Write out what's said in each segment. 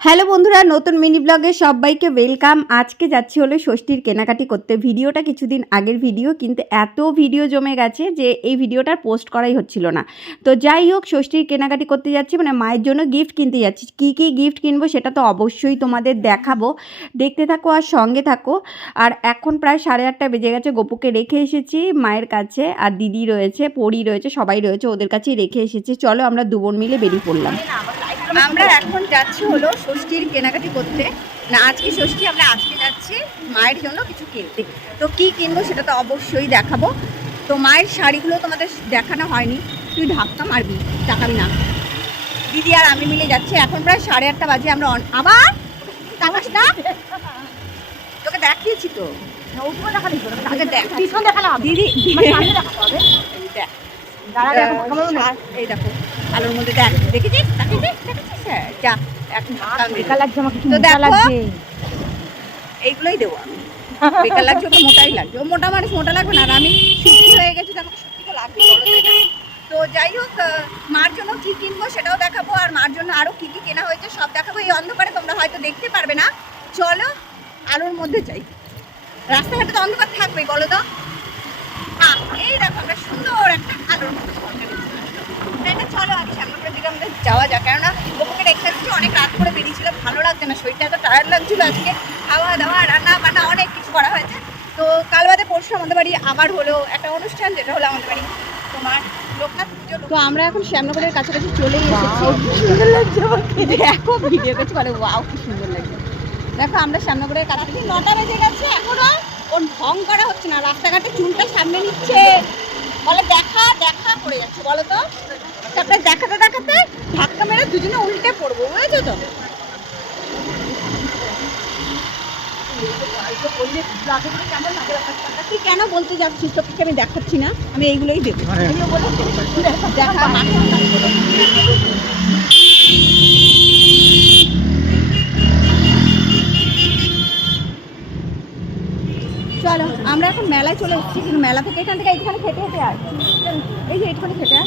Hello বন্ধুরা, নতুন mini ব্লগে সবাইকে ওয়েলকাম। আজকে যাচ্ছি হলো ষষ্ঠীর কেনাকাটি করতে। ভিডিওটা কিছুদিন আগের ভিডিও, কিন্তু এত ভিডিও জমে গেছে যে এই ভিডিওটা পোস্ট করাই হচ্ছিল না। তো যাই হোক, ষষ্ঠীর কেনাকাটি করতে যাচ্ছি, মানে মায়ের জন্য গিফট কিনতে যাচ্ছি। কী কী গিফট কিনবো সেটা তো অবশ্যই তোমাদের দেখাবো, দেখতে থাকো আর সঙ্গে থাকো। আর এখন প্রায় 8:30 বেজে গেছে। গপুকে রেখে এসেছি মায়ের কাছে, আর দিদি রয়েছে, পরি রয়েছে, সবাই রয়েছে, ওদের কাছেই রেখে এসেছি। চলো আমরা দুবোন মিলে বেরিয়ে পড়লাম। আমরা এখন যাচ্ছি হলো ষষ্ঠীর কেনাকাটি করতে। না, আজকে ষষ্ঠী, আমরা আজকে যাচ্ছি মায়ের জন্য কিছু কিনতে। তো কি কিনবো সেটা তো অবশ্যই দেখাবো। তো মায়ের শাড়িগুলো তোমাদের দেখানো হয়নি। তুই ধাক্কা মারবি, তাকাবি না। দিদি আর আমি মিলে যাচ্ছি। এখন প্রায় 8:30 বাজে। আমরা আবার তাকাস না, তোকে দেখিয়েছি তো। আগে দেখ, দিদি এই দেখো আলোর মধ্যে দেখ, দেখেছিস যা। এখন তো দেখো, এইগুলোই দেবো আমি। বেকার লাগছে, ওকে মোটাই লাগছে। ও মোটা মানুষ, মোটা লাগবে না। আর আমি সুস্থ হয়ে গেছি, তো আমাকে সত্যি তো লাগবে। তো যাই হোক, মার জন্য কী কিনবো সেটাও দেখাবো, আর মার জন্য আরও কী কী কেনা হয়েছে সব দেখাবো। এই অন্ধকারে তোমরা হয়তো দেখতে পারবে না। চলো আলোর মধ্যে যাই। রাস্তাঘাটে তো অন্ধকার থাকবেই, বলো তো। এই দেখো, আমরা সুন্দর একটা আলোর মধ্যে চলো আগে সামনে করে দিকে আমাদের যাওয়া যাক। কেননা বকুকে রেখে আসছি, অনেক রাত করে বেরিয়েছিল, ভালো লাগছে না, শরীরটা এত টায়ার্ড লাগছিল। আজকে খাওয়া দাওয়া, রান্না বান্না অনেক কিছু করা হয়েছে। তো কাল বাদে পরশু আমাদের বাড়ি আবার হলো একটা অনুষ্ঠান, যেটা হলো আমাদের বাড়ি তোমার লোকনাথ পুজো। তো আমরা এখন শ্যামনগরের কাছাকাছি চলে এসেছি। সুন্দর লাগছে দেখো, ভিডিও করছি বলে ওয়াও কি সুন্দর লাগছে। দেখো আমরা শ্যামনগরের কাছাকাছি, 9টা বেজে গেছে, এখনো ওর ঢং করা হচ্ছে না। রাস্তাঘাটে চুলটা সামনে নিচ্ছে, বলে দেখা দেখা পড়ে যাচ্ছে, বলো তো। তারপরে দেখাতে দেখাতে ধাক্কা মেরে দুজনে উল্টে পড়বো, বুঝেছো তো। তুই কেন বলতে যাচ্ছিস? তোকে আমি দেখাচ্ছি না, আমি এইগুলোই দেবো। দেখা চলো, আমরা এখন মেলায় চলে এসেছি। কিন্তু মেলা থেকে এখান থেকে এইখানে খেটে হেঁটে আসছি। এই যে এইখানে খেটে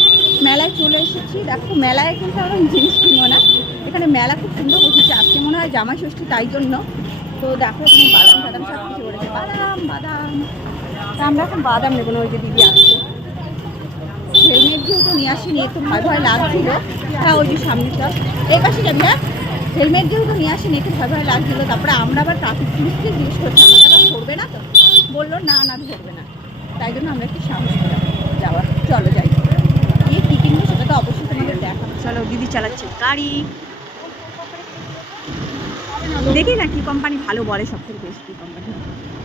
মেলায় চলে এসেছি। দেখো মেলায় কিন্তু আমরা জিনিস কিনবো না, এখানে মেলা খুব সুন্দর বসেছে। আজকে মনে হয় জামাই ষষ্ঠী, তাই জন্য। তো দেখো এখানে বাদাম টাদাম সব কিছু করেছে, বাদাম বাদাম। তা আমরা এখন বাদাম নেবো না, ওই যে দিদি আসছে। হেলমেট যেহেতু নিয়ে আসিনি, একটু ভয় ভয় লাগছিল। হ্যাঁ, ওই যে সামনে সব এই পাশে যাবি। হ্যাঁ, হেলমেট যেহেতু নিয়ে আসিনি, একটু ভয় ভয় লাগছিলো। তারপরে আমরা আবার ট্রাফিক পুলিশকে জিজ্ঞেস করছি, আমাদের আবার ধরবে না তো। বললো না না, ধরবে না। তাই জন্য আমরা একটু সাহস পেলাম যাওয়ার। চলো যাই, গিয়ে কী কিনবো সেটা তো অবশ্যই তোমাদের দেখাবো। চলো, দিদি চালাচ্ছে গাড়ি। দেখি না কী কোম্পানি ভালো বলে, সব থেকে বেশি কী কোম্পানি।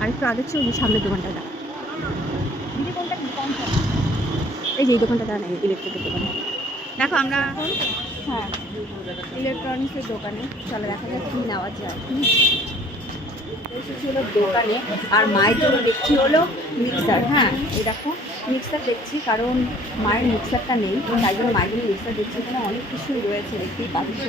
আর একটু আগে ছিল ওই সামনের দোকানটা দেখ, এই যে এই দোকানটা দেখ না, ইলেকট্রিকের দোকান। দেখো আমরা এখন, হ্যাঁ, ইলেকট্রনিক্সের দোকানে। চলো দেখা যাক কী নেওয়া যায়। এসেছি হলো দোকানে, আর মায়ের জন্য দেখছি হলো মিক্সার। হ্যাঁ, এই দেখো মিক্সার দেখছি, কারণ মায়ের মিক্সারটা নেই, তাই জন্য মায়ের জন্য মিক্সার দেখছি। এখানে অনেক কিছুই রয়েছে, দেখতেই পাচ্ছি,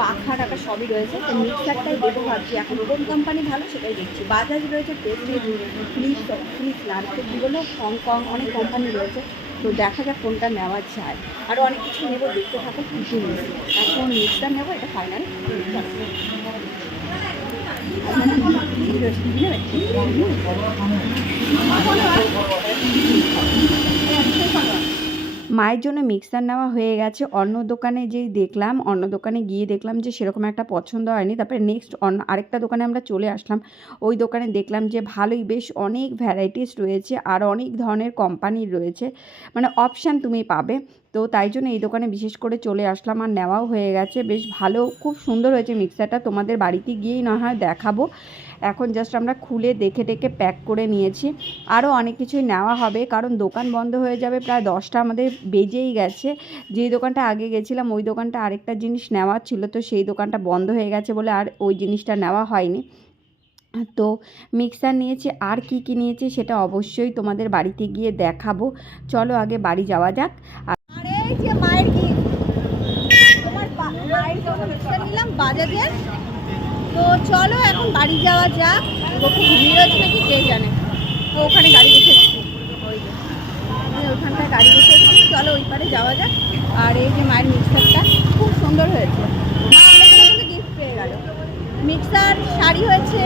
পাখা টাকা সবই রয়েছে। তো মিক্সারটাই দেবো ভাবছি। এখন কোন কোম্পানি ভালো সেটাই দেখছি। বাজাজ রয়েছে, প্রেস্টিজ, ফিলিপস, লার্সেগুলো, হংকং, অনেক কোম্পানি রয়েছে। তো দেখা যাক কোনটা নেওয়া যায়। আরও অনেক কিছু নেবো, দেখতে থাকো কী কী নেবো। এখন মিক্সার নেবো, এটা ফাইনাল। মায়ের জন্য মিক্সার নেওয়া হয়ে গেছে। অন্য দোকানে যেই দেখলাম, অন্য দোকানে গিয়ে দেখলাম যে সেরকম একটা পছন্দ হয়নি। তারপরে নেক্সট আরেকটা দোকানে আমরা চলে আসলাম। ওই দোকানে দেখলাম যে ভালোই, বেশ অনেক ভ্যারাইটিস রয়েছে, আর অনেক ধরনের কোম্পানির রয়েছে, মানে অপশান তুমি পাবে। তো তাই জন্য এই দোকানে বিশেষ করে চলে আসলাম, আর নেওয়াও হয়ে গেছে। বেশ ভালো, খুব সুন্দর হয়েছে মিক্সারটা। তোমাদের বাড়িতে গিয়েই না হয় দেখাবো। এখন জাস্ট আমরা খুলে দেখে টেকে প্যাক করে নিয়েছি। আরও অনেক কিছুই নেওয়া হবে, কারণ দোকান বন্ধ হয়ে যাবে। প্রায় 10টা আমাদের বেজেই গেছে। যেই দোকানটা আগে গেছিলাম ওই দোকানটা আরেকটা জিনিস নেওয়ার ছিল, তো সেই দোকানটা বন্ধ হয়ে গেছে বলে আর ওই জিনিসটা নেওয়া হয়নি। তো মিক্সার নিয়েছি, আর কি কি নিয়েছি সেটা অবশ্যই তোমাদের বাড়িতে গিয়ে দেখাবো। চলো আগে বাড়ি যাওয়া যাক। আর এই যে মায়ের গিফট, তোমার মায়ের জন্য মিক্সার নিলাম বাজাজের। তো চলো এখন বাড়ি যাওয়া যাক। খুব ভিড় হচ্ছে নাকি কে জানে। তো ওখানে গাড়ি রেখেছি, ওই যে ওইখানটায় গাড়ি রেখেছি। চলো ওই পারে যাওয়া যাক। আর এই যে মায়ের মিক্সারটা খুব সুন্দর হয়েছে, মা অনেক কিন্তু গিফট পেয়েছে। মিক্সার শাড়ি হয়েছে